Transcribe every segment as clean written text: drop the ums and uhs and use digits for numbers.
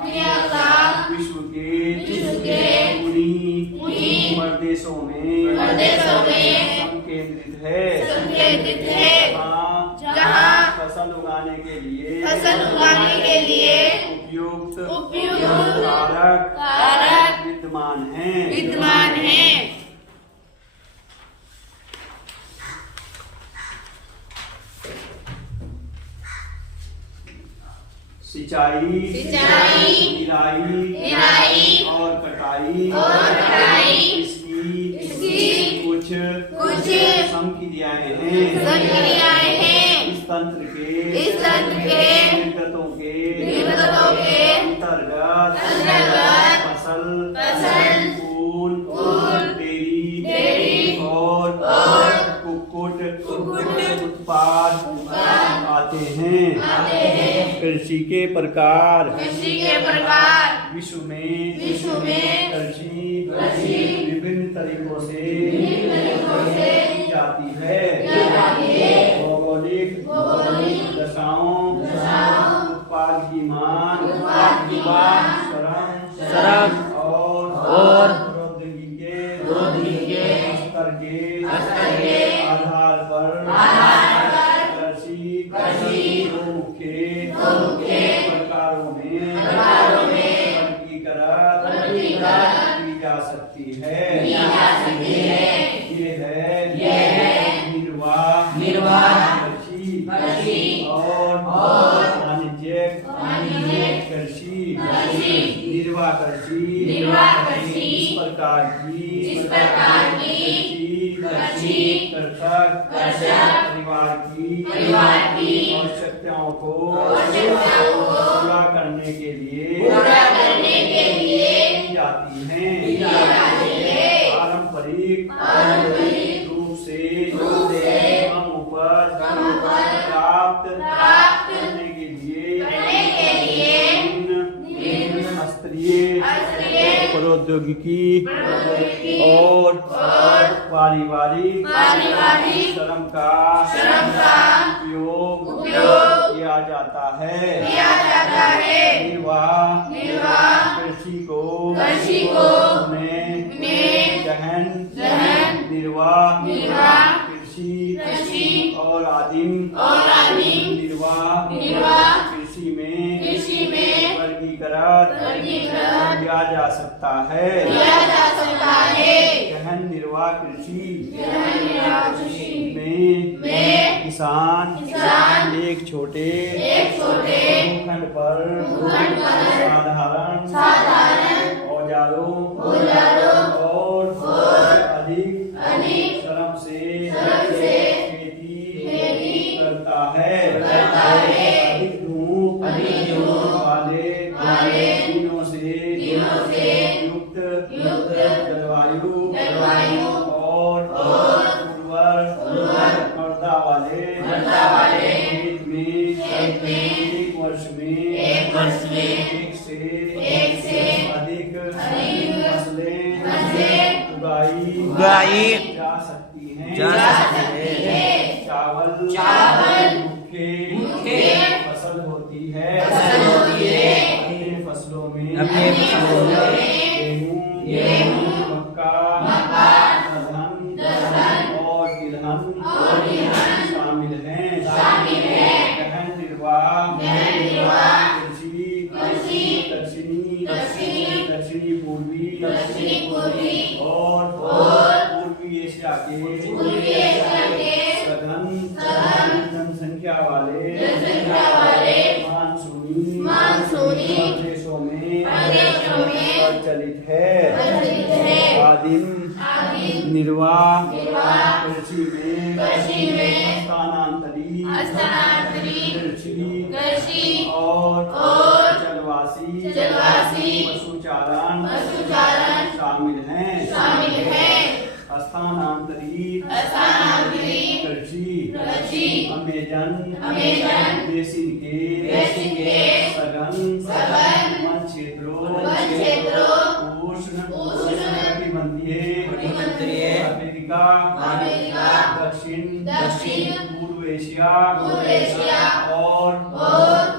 क्रियाकलाप विश्व के उन्हीं प्रदेशों में संकेंद्रित है जहाँ फसल उगाने के लिए उपयुक्त कारक विद्यमान हैं। सिंचाई, निराई और कटाई इसकी कुछ संक्रियाएं हैं। इस तंत्र के निर्गतों के अंतर्गत फसल, फूल, डेयरी और कुक्कुट उत्पाद आते हैं। कृषि के प्रकार विश्व में कृषि विभिन्न तरीकों से की जाती है। भौगोलिक दशाओं, उत्पाद की मांग, श्रम और प्रौद्योगिकी के स्तर के आधार पर कृषि दो मुख्य प्रकारों में वर्गीकृत की जा सकती है। ये है निर्वाह कृषि और वाणिज्यिक कृषि। निर्वाह कृषि इस प्रकार की कृषक परिवार की आवश्यकताओं को पूरा करने के लिए की जाती हैं। पारंपरिक रूप से कम उपज प्राप्त करने के लिए स्तरीय प्रौद्योगिकी और पारिवारिक श्रम का उपयोग किया जाता है। निर्वाह कृषि को में गहन निर्वाह कृषि और आदिम निर्वाह कृषि में वर्गीकृत किया जा सकता है। गहन निर्वाह कृषि में किसान एक छोटे भूखंड पर साधारण औजारों और अधिक श्रम से खेती करता है। अधिक धूप वाले दिनों से युक्त जलवायु और उर्वर मृदा वाले खेत में एक वर्ष में एक से अधिक फसलें उगाई जा सकती हैं। चावल मुख्य फसल होती है। अपने फसलों में गेहूं, मक्का, दलहन और तिलहन शामिल हैं। गहन निर्वाह कृषि दक्षिणी पूर्वी और पूर्वी एशिया के सघन जनसंख्या वाले मानसूनी प्रदेशों में प्रचलित है। आदिम निर्वाह कृषि में स्थानांतरित कृषि और जलवासी पशुचारण शामिल हैं। स्थानांतरित कृषि अमेजन बेसिन के सघन वन क्षेत्रों कटिबंधीय अमेरिका दक्षिण पूर्व एशिया और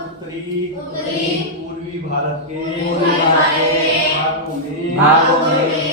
उत्तर पूर्वी भारत के भागों में